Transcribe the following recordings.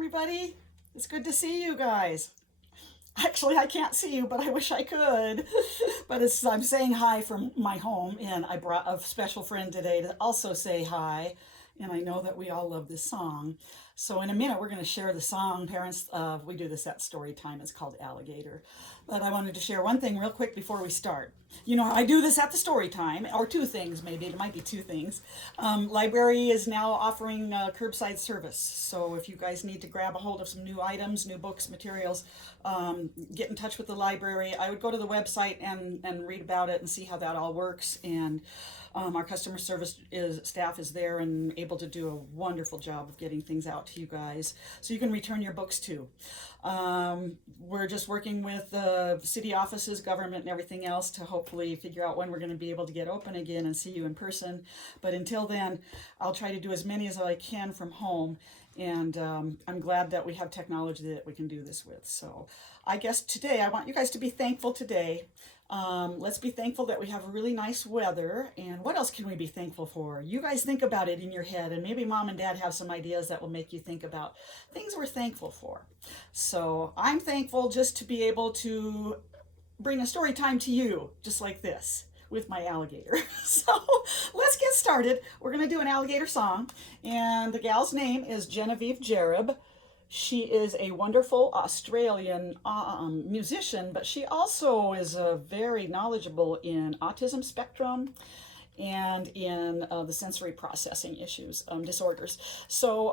everybody. It's good to see you guys. Actually, I can't see you, but I wish I could. But I'm saying hi from my home, and I brought a special friend today to also say hi. And I know that we all love this song. So in a minute, we're going to share the song. Parents, we do this at Storytime. It's called Alligator. But I wanted to share one thing real quick before we start. You know, I do this at the Storytime, or two things maybe. It might be two things. Library is now offering curbside service. So if you guys need to grab a hold of some new items, new books, materials, get in touch with the library. I would go to the website and read about it and see how that all works. And our customer service staff is there and able to do a wonderful job of getting things out to you guys. So you can return your books too. We're just working with the city offices, government, and everything else to hopefully figure out when we're going to be able to get open again and see you in person. But until then, I'll try to do as many as I can from home. And I'm glad that we have technology that we can do this with. So I guess today I want you guys to be thankful today. Let's be thankful that we have really nice weather. And what else can we be thankful for? You guys think about it in your head, and maybe mom and dad have some ideas that will make you think about things we're thankful for. So I'm thankful just to be able to bring a story time to you, just like this, with my alligator. So let's get started. We're going to do an alligator song, and the gal's name is Genevieve Jereb. She is a wonderful Australian musician, but she also is very knowledgeable in autism spectrum and in the sensory processing issues, disorders. So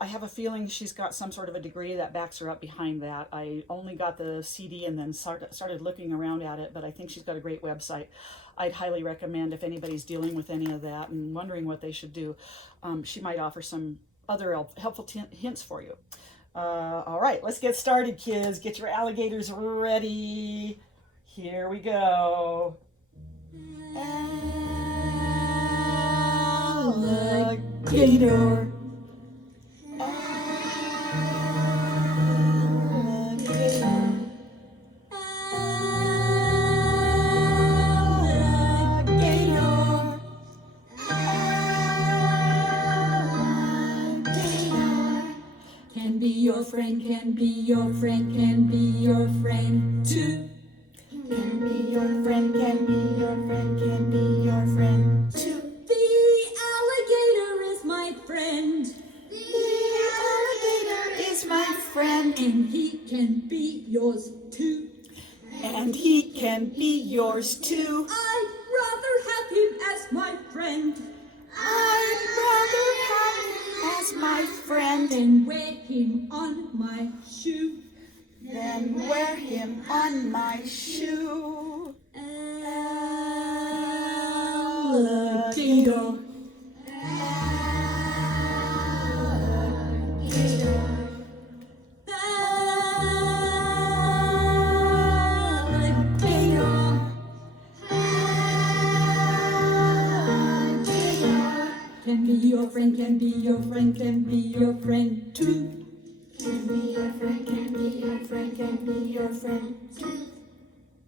I have a feeling she's got some sort of a degree that backs her up behind that. I only got the CD and then started looking around at it, but I think she's got a great website. I'd highly recommend if anybody's dealing with any of that and wondering what they should do. She might offer some other helpful hints for you. All right, let's get started, kids. Get your alligators ready. Here we go. Alligator. Can be your friend, can be your friend, can be your friend too. Can be your friend, can be your friend, can be your friend too. The alligator is my friend. The alligator is my friend. And he can be yours too. And he can be yours too. I'd rather have him as my friend I'd rather have him as my friend than wear him on my shoe. than wear him on my shoe. Alligator. Can be your friend, can be your friend, can be your friend too. Can be your friend, can be your friend, can be your friend too.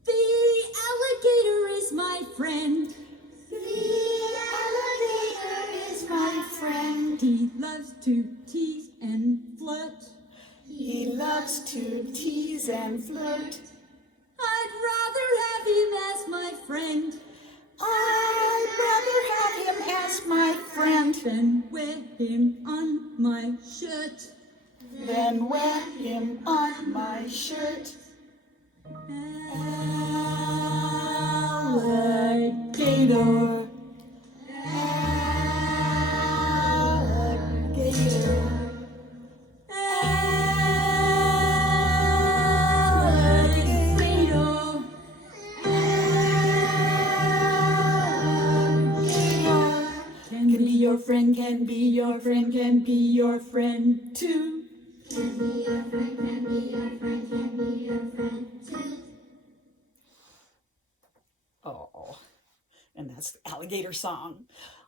The alligator is my friend. The alligator is my friend. He loves to tease and flirt. He loves to tease and flirt. I'd rather have him as my friend I'd rather have him as my friend than wear him on my shirt. than wear him on my shirt. Alligator. Alligator. Alligator. Can be your friend, can be your friend, can be your friend too. Can be your friend, can be your friend, can be your friend too. Oh, and that's the Alligator Song.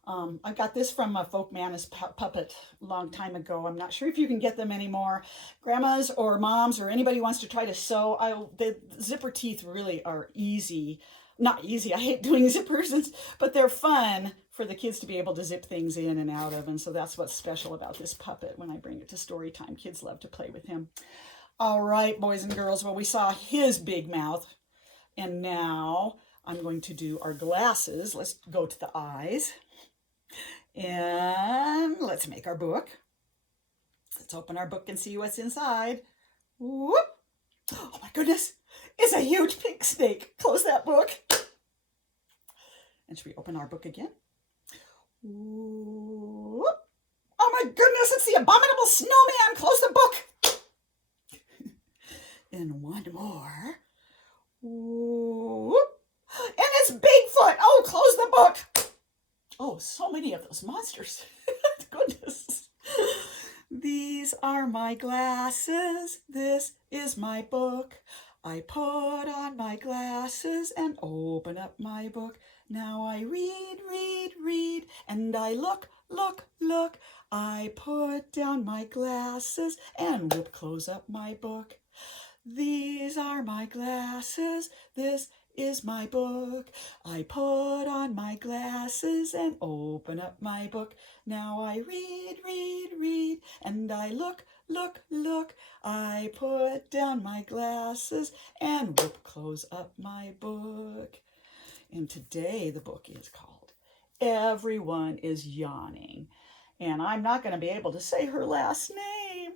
I got this from a Folk Manus puppet a long time ago. I'm not sure if you can get them anymore. Grandmas or moms or anybody who wants to try to sew, the zipper teeth really are easy. Not easy, I hate doing zippers, but they're fun for the kids to be able to zip things in and out of. And so that's what's special about this puppet when I bring it to story time. Kids love to play with him. All right, boys and girls, well, we saw his big mouth. And now I'm going to do our glasses. Let's go to the eyes. And let's make our book. Let's open our book and see what's inside. Whoop! Oh my goodness, it's a huge pink snake. Close that book. And should we open our book again? Whoop! Oh my goodness, it's the abominable snowman. Close the book. And one more. Whoop! And it's Bigfoot. Oh, close the book. Oh, so many of those monsters. Goodness. These are my glasses. This is my book. I put on my glasses and open up my book. Now I read, read, read, and I look, look, look. I put down my glasses and whoop, close up my book. These are my glasses. This is my book. I put on my glasses and open up my book. Now I read, read, read, and I look, look, look. I put down my glasses and whoop, close up my book. And today the book is called Everyone is Yawning. And I'm not going to be able to say her last name.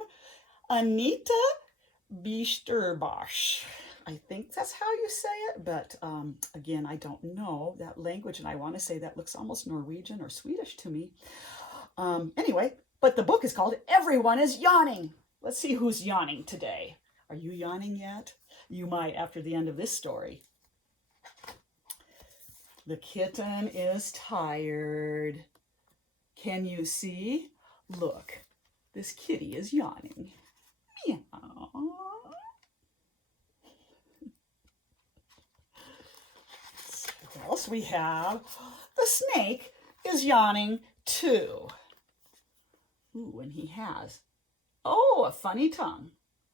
Anita Bisterbosch. I think that's how you say it, but again, I don't know that language, and I want to say that looks almost Norwegian or Swedish to me. Anyway, but the book is called Everyone is Yawning. Let's see who's yawning today. Are you yawning yet? You might after the end of this story. The kitten is tired. Can you see? Look, this kitty is yawning. Meow. What else we have? The snake is yawning too. Ooh, and he has, a funny tongue.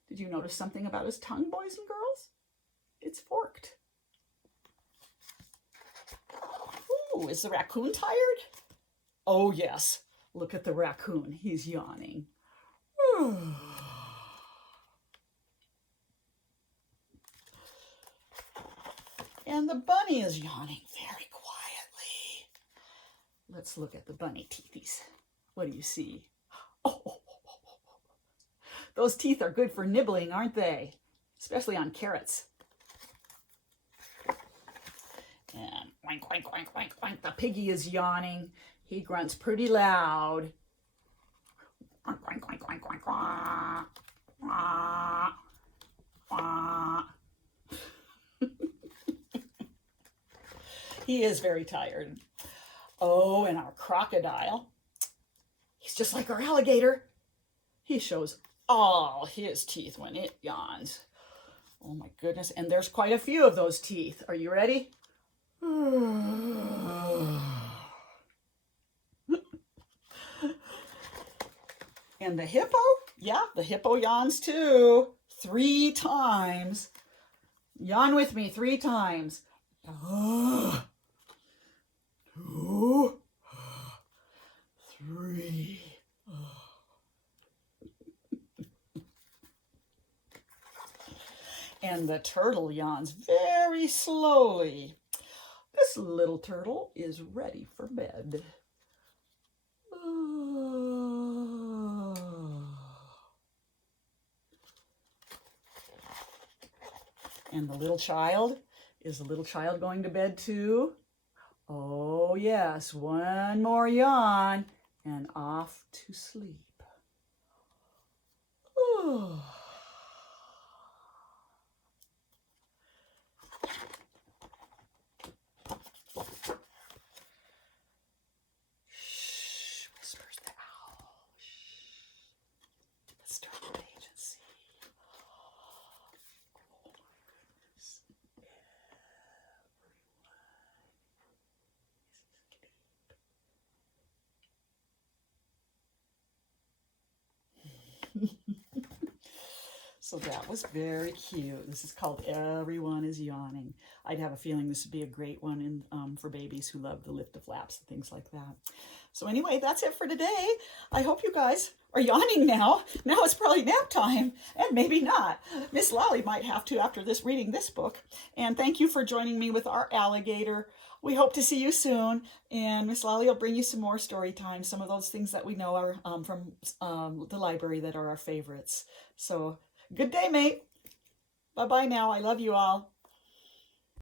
Did you notice something about his tongue, boys and girls? It's forked. Ooh, is the raccoon tired? Oh yes, look at the raccoon. He's yawning. And the bunny is yawning very quietly. Let's look at the bunny teethies. What do you see? Oh, those teeth are good for nibbling, aren't they? Especially on carrots. And oink, oink, oink, oink, oink. The piggy is yawning. He grunts pretty loud. Oink, oink, oink, oink, oink, oink. Wah, wah. He is very tired. Oh, and our crocodile. He's just like our alligator. He shows all his teeth when it yawns. Oh my goodness. And there's quite a few of those teeth. Are you ready? And the hippo? Yeah, the hippo yawns too. 3 times. Yawn with me 3 times. 2, 3. And the turtle yawns very slowly. This little turtle is ready for bed. And the little child, is the little child going to bed too? Oh yes, one more yawn and off to sleep. Shh, whispers the owl. Shh. Let's turn the page and see. Oh my goodness. So that was very cute. This is called Everyone is Yawning. I'd have a feeling this would be a great one for babies who love the lift of flaps and things like that. So anyway, that's it for today. I hope you guys are yawning now. Now it's probably nap time, and maybe not. Miss Lolly might have to after reading this book. And thank you for joining me with our alligator. We hope to see you soon, and Miss Lolly will bring you some more story time, some of those things that we know are from the library that are our favorites. So good day, mate. Bye-bye now. I love you all.